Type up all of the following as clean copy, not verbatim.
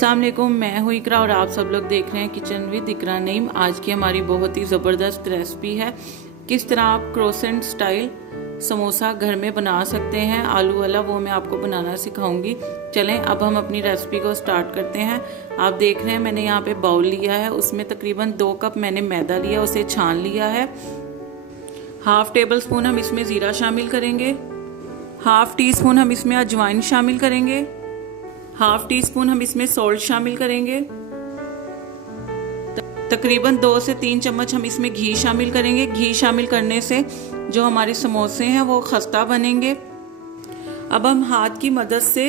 अस्सलाम वालेकुम, मैं हूँ इकरा और आप सब लोग देख रहे हैं किचन विद इकरा नईम। आज की हमारी बहुत ही ज़बरदस्त रेसिपी है किस तरह आप क्रोसेंट स्टाइल समोसा घर में बना सकते हैं आलू वाला, वो मैं आपको बनाना सिखाऊंगी। चलें अब हम अपनी रेसिपी को स्टार्ट करते हैं। आप देख रहे हैं मैंने यहाँ पे बाउल लिया है, उसमें तकरीबन 2 कप मैंने मैदा लिया, उसे छान लिया है। हाफ टेबल स्पून हम इसमें ज़ीरा शामिल करेंगे, हाफ टी स्पून हम इसमें अजवाइन शामिल करेंगे, हाफ टी स्पून हम इसमें सॉल्ट शामिल करेंगे। तकरीबन 2 से 3 चम्मच हम इसमें घी शामिल करेंगे। घी शामिल करने से जो हमारे समोसे हैं वो खस्ता बनेंगे। अब हम हाथ की मदद से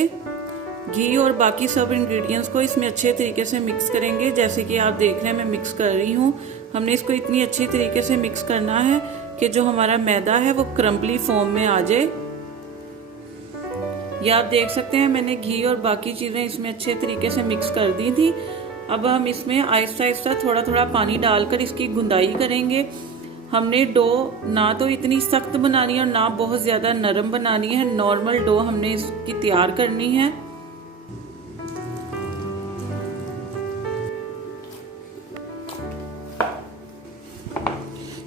घी और बाकी सब इंग्रेडिएंट्स को इसमें अच्छे तरीके से मिक्स करेंगे। जैसे कि आप देख रहे हैं मैं मिक्स कर रही हूँ। हमने इसको इतनी अच्छी तरीके से मिक्स करना है कि जो हमारा मैदा है वो क्रम्बली फॉर्म में आ जाए। ये आप देख सकते हैं मैंने घी और बाकी चीज़ें इसमें अच्छे तरीके से मिक्स कर दी थी। अब हम इसमें आहिस्ता आहिस्ता थोड़ा थोड़ा पानी डालकर इसकी गुंदाई करेंगे। हमने डो ना तो इतनी सख्त बनानी है और ना बहुत ज़्यादा नरम बनानी है, नॉर्मल डो हमने इसकी तैयार करनी है।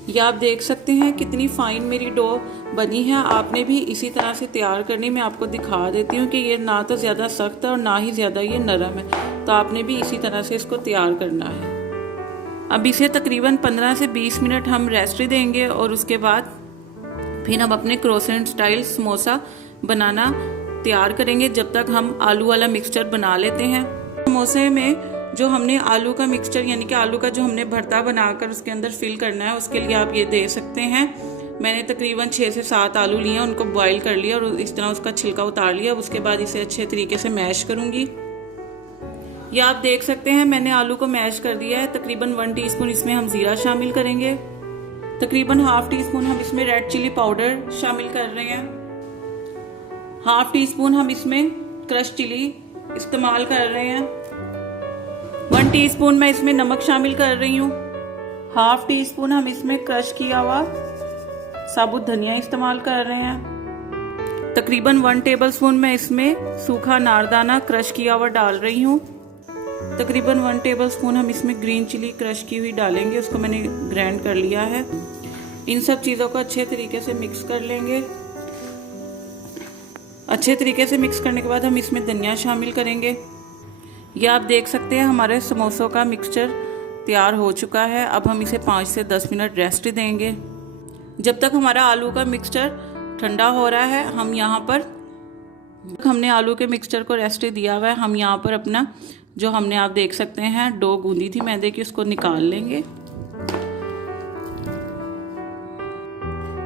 ये आप देख सकते हैं कितनी फाइन मेरी डो बनी है। आपने भी इसी तरह से तैयार करनी। मैं आपको दिखा देती हूँ कि ये ना तो ज़्यादा सख्त है और ना ही ज़्यादा ये नरम है, तो आपने भी इसी तरह से इसको तैयार करना है। अब इसे तकरीबन 15 से 20 मिनट हम रेस्ट देंगे और उसके बाद फिर हम अपने क्रोसेंट स्टाइल समोसा बनाना तैयार करेंगे, जब तक हम आलू वाला मिक्सचर बना लेते हैं। समोसे में जो हमने आलू का मिक्सचर यानी कि आलू का जो हमने भरता बनाकर उसके अंदर फिल करना है, उसके लिए आप ये दे सकते हैं। मैंने तकरीबन 6 से 7 आलू लिए, उनको बॉईल कर लिया और इस तरह उसका छिलका उतार लिया। उसके बाद इसे अच्छे तरीके से मैश करूंगी। ये आप देख सकते हैं मैंने आलू को मैश कर दिया है। तकरीबन 1 टीस्पून इसमें हम ज़ीरा शामिल करेंगे। तकरीबन हाफ टी स्पून हम इसमें रेड चिली पाउडर शामिल कर रहे हैं। हाफ टी स्पून हम इसमें क्रश चिली इस्तेमाल कर रहे हैं। 1 टीस्पून मैं इसमें नमक शामिल कर रही हूँ। हाफ टी स्पून हम इसमें क्रश किया हुआ साबुत धनिया इस्तेमाल कर रहे हैं। तकरीबन 1 टेबलस्पून मैं इसमें सूखा नारदाना क्रश किया हुआ डाल रही हूँ। तकरीबन 1 टेबलस्पून हम इसमें ग्रीन चिली क्रश की हुई डालेंगे, उसको मैंने ग्राइंड कर लिया है। इन सब चीज़ों को अच्छे तरीके से मिक्स कर लेंगे। अच्छे तरीके से मिक्स करने के बाद हम इसमें धनिया शामिल करेंगे। ये आप देख सकते हैं हमारे समोसों का मिक्सचर तैयार हो चुका है। अब हम इसे 5 से 10 मिनट रेस्ट देंगे। जब तक हमारा आलू का मिक्सचर ठंडा हो रहा है, हम यहाँ पर हमने आलू के मिक्सचर को रेस्ट दिया हुआ है। हम यहाँ पर अपना जो हमने आप देख सकते हैं डो गूंदी थी मैदे की, उसको निकाल लेंगे।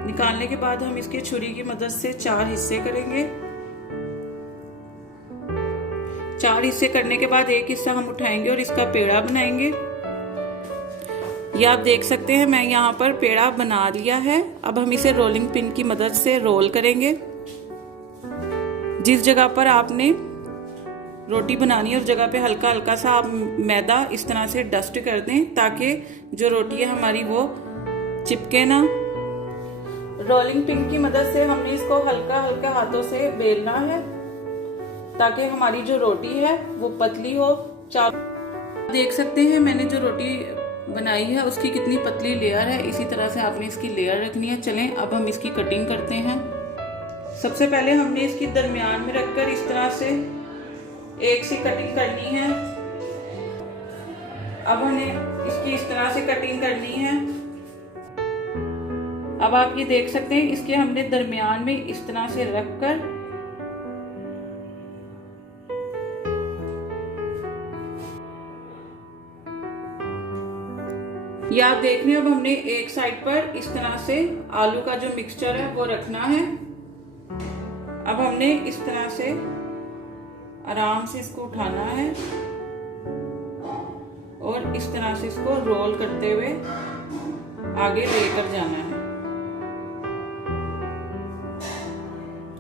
निकालने के बाद हम इसके छुरी की मदद से 4 हिस्से करेंगे। 4 हिस्से करने के बाद एक हिस्सा हम उठाएंगे और इसका पेड़ा बनाएंगे। ये आप देख सकते हैं मैं यहाँ पर पेड़ा बना लिया है। अब हम इसे रोलिंग पिन की मदद से रोल करेंगे। जिस जगह पर आपने रोटी बनानी है उस जगह पे हल्का हल्का सा आप मैदा इस तरह से डस्ट कर दें, ताकि जो रोटी है हमारी वो चिपके ना। रोलिंग पिन की मदद से हमने इसको हल्का हल्का हाथों से बेलना है, ताकि हमारी जो रोटी है वो पतली हो। देख सकते हैं मैंने जो रोटी बनाई है उसकी कितनी पतली लेयर है। इसी तरह से आपने इसकी लेयर रखनी है। चलें अब हम इसकी कटिंग करते हैं। सबसे पहले हमने इसकी दरमियान में रखकर इस तरह से एक सी कटिंग करनी है। अब हमें इसकी इस तरह से कटिंग करनी है। अब आप ये देख सकते हैं इसके हमने दरमियान में इस तरह से रखकर ये आप देख रहे हैं। अब हमने एक साइड पर इस तरह से आलू का जो मिक्सचर है वो रखना है। अब हमने इस तरह से आराम से इसको उठाना है और इस तरह से इसको रोल करते हुए आगे लेकर जाना है।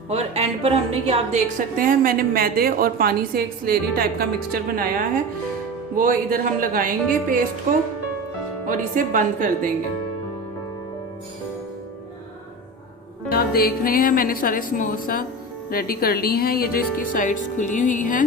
और एंड पर हमने ये आप देख सकते हैं मैंने मैदे और पानी से एक स्लेरी टाइप का मिक्सचर बनाया है, वो इधर हम लगाएंगे पेस्ट को और इसे बंद कर देंगे। आप देख रहे हैं मैंने सारे समोसा रेडी कर ली हैं। ये जो इसकी साइड्स खुली हुई हैं